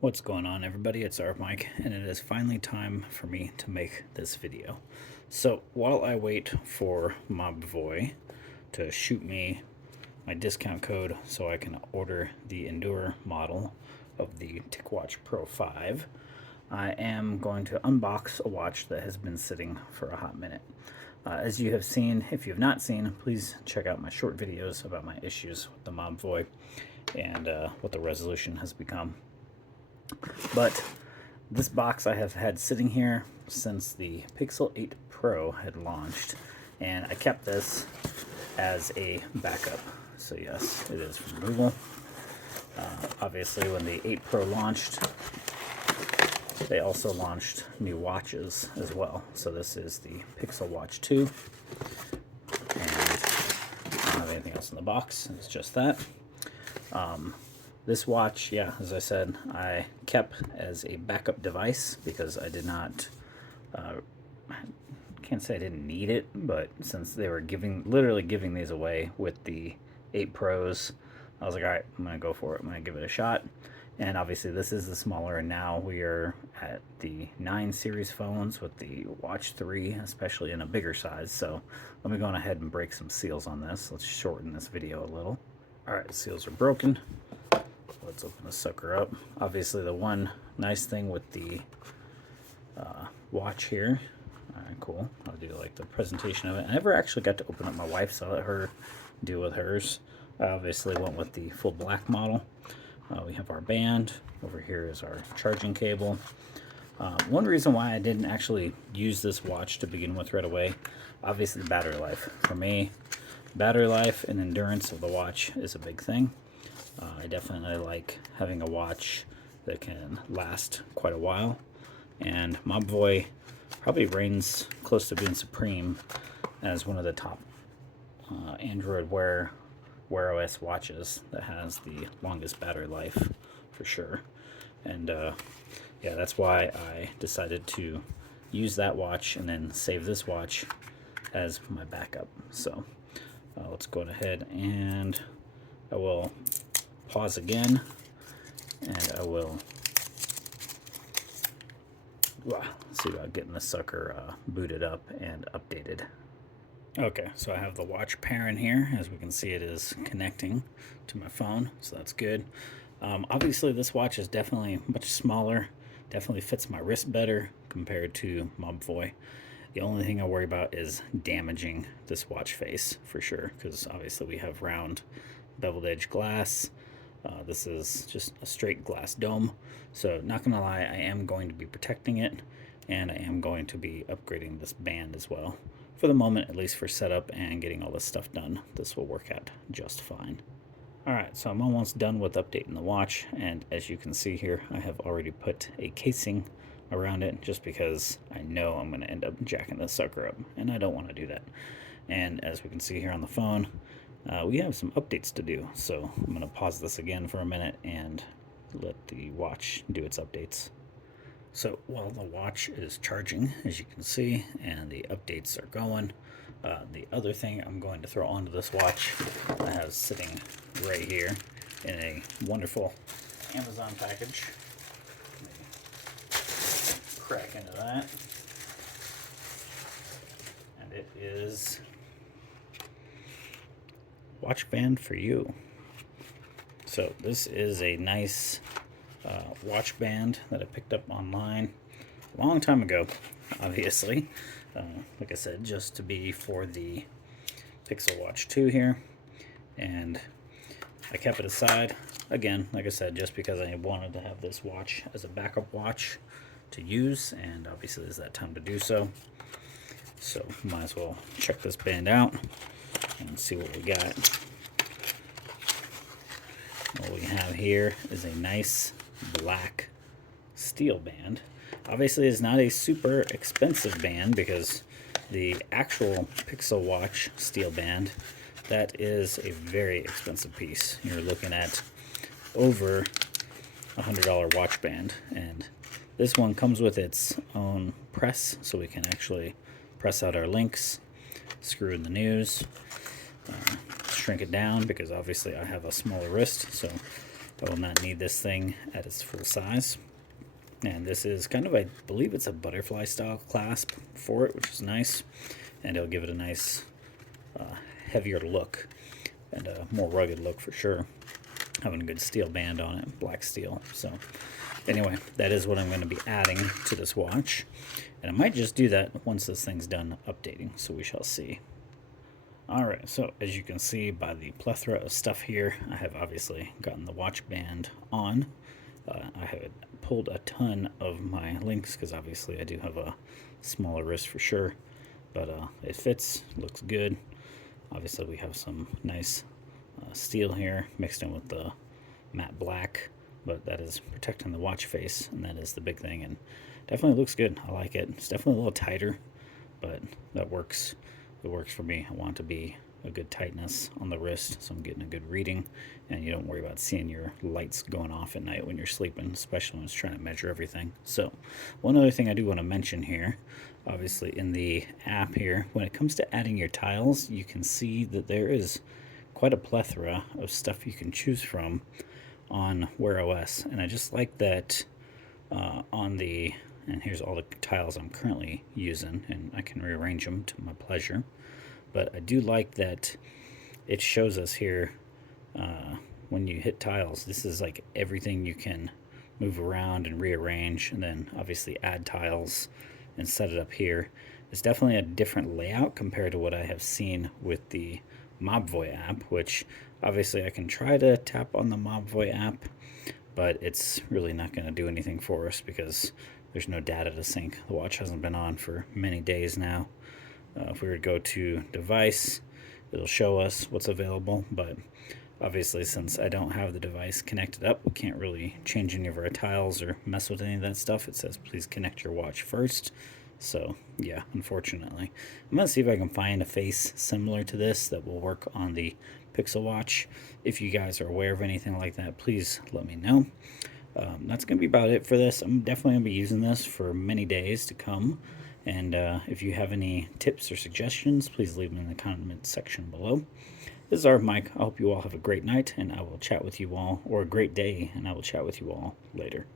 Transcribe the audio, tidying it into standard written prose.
What's going on, everybody? It's Mike, and it is finally time for me to make this video. So while I wait for Mobvoi to shoot me my discount code so I can order the Endure model of the TicWatch Pro 5, I am going to unbox a watch that has been sitting for a hot minute. As you have seen, if you have not seen, please check out my short videos about my issues with the Mobvoi and what the resolution has become. But this box I have had sitting here since the Pixel 8 Pro had launched, and I kept this as a backup. So yes, it is from Google. Obviously, when the 8 Pro launched, they also launched new watches as well. So this is the Pixel Watch 2, and I don't have anything else in the box. It's just that. This watch, yeah, as I said, I kept as a backup device because I did not, can't say I didn't need it, but since they were literally giving these away with the 8 Pros, I was like, all right, I'm going to go for it. I'm going to give it a shot. And obviously this is the smaller, and now we are at the 9 series phones with the Watch 3, especially in a bigger size. So let me go on ahead and break some seals on this. Let's shorten this video a little. All right, the seals are broken. Let's open the sucker up. Obviously, the one nice thing with the watch here, all right, cool. I'll do like the presentation of it. I never actually got to open up my wife's, so I let her deal with hers. I obviously went with the full black model. We have our band. Over here is our charging cable. One reason why I didn't actually use this watch to begin with right away, obviously the battery life. For me, battery life and endurance of the watch is a big thing. I definitely like having a watch that can last quite a while, and Mobvoi probably reigns close to being supreme as one of the top Android Wear OS watches that has the longest battery life for sure. And yeah, that's why I decided to use that watch and then save this watch as my backup. So let's go ahead and I will pause again, and I will see about getting the sucker booted up and updated. Okay, so I have the watch pairing here. As we can see, it is connecting to my phone, so that's good. Obviously, this watch is definitely much smaller, definitely fits my wrist better compared to Mobvoi. The only thing I worry about is damaging this watch face for sure, because obviously we have round beveled edge glass. This is just a straight glass dome, so not gonna lie, I am going to be protecting it, and I am going to be upgrading this band as well. For the moment, at least for setup and getting all this stuff done, this will work out just fine. Alright, so I'm almost done with updating the watch, and as you can see here, I have already put a casing around it just because I know I'm going to end up jacking this sucker up, and I don't want to do that. And as we can see here on the phone, we have some updates to do, so I'm going to pause this again for a minute and let the watch do its updates. So while the watch is charging, as you can see, and the updates are going, the other thing I'm going to throw onto this watch I have sitting right here in a wonderful Amazon package. Crack into that, and it is watch band for you. So this is a nice watch band that I picked up online a long time ago, obviously. Like I said, just to be for the Pixel Watch 2 here, and I kept it aside again, like I said, just because I wanted to have this watch as a backup watch to use, and obviously it's that time to do so. So might as well check this band out and see what we got. What we have here is a nice black steel band. Obviously it's not a super expensive band because the actual Pixel Watch steel band, that is a very expensive piece. You're looking at over $100 watch band, and this one comes with its own press, so we can actually press out our links, screw in the news, shrink it down because obviously I have a smaller wrist, so I will not need this thing at its full size. And this is kind of, I believe it's a butterfly style clasp for it, which is nice. And it'll give it a nice heavier look and a more rugged look for sure. Having a good steel band on it, black steel. So anyway, that is what I'm going to be adding to this watch. And I might just do that once this thing's done updating, so we shall see. Alright, so as you can see by the plethora of stuff here, I have obviously gotten the watch band on. I have pulled a ton of my links because obviously I do have a smaller wrist for sure, but it fits, looks good. Obviously we have some nice steel here mixed in with the matte black, but that is protecting the watch face, and that is the big thing, and definitely looks good. I like it. It's definitely a little tighter, but that works. It works for me. I want it to be a good tightness on the wrist so I'm getting a good reading, and you don't worry about seeing your lights going off at night when you're sleeping, especially when it's trying to measure everything. So one other thing I do want to mention here, obviously in the app here, when it comes to adding your tiles, you can see that there is quite a plethora of stuff you can choose from on Wear OS, and I just like that on the, and here's all the tiles I'm currently using, and I can rearrange them to my pleasure. But I do like that it shows us here when you hit tiles, this is like everything you can move around and rearrange, and then obviously add tiles and set it up here. It's definitely a different layout compared to what I have seen with the Mobvoi app, which obviously I can try to tap on the Mobvoi app, but it's really not going to do anything for us because there's no data to sync. The watch hasn't been on for many days now. If we were to go to device, it'll show us what's available, but obviously since I don't have the device connected up, we can't really change any of our tiles or mess with any of that stuff. It says please connect your watch first. So yeah, unfortunately. I'm going to see if I can find a face similar to this that will work on the Pixel Watch. If you guys are aware of anything like that, please let me know. That's going to be about it for this. I'm definitely going to be using this for many days to come. And if you have any tips or suggestions, please leave them in the comment section below. This is our Mike. I hope you all have a great night, and I will chat with you all, or a great day, and I will chat with you all later.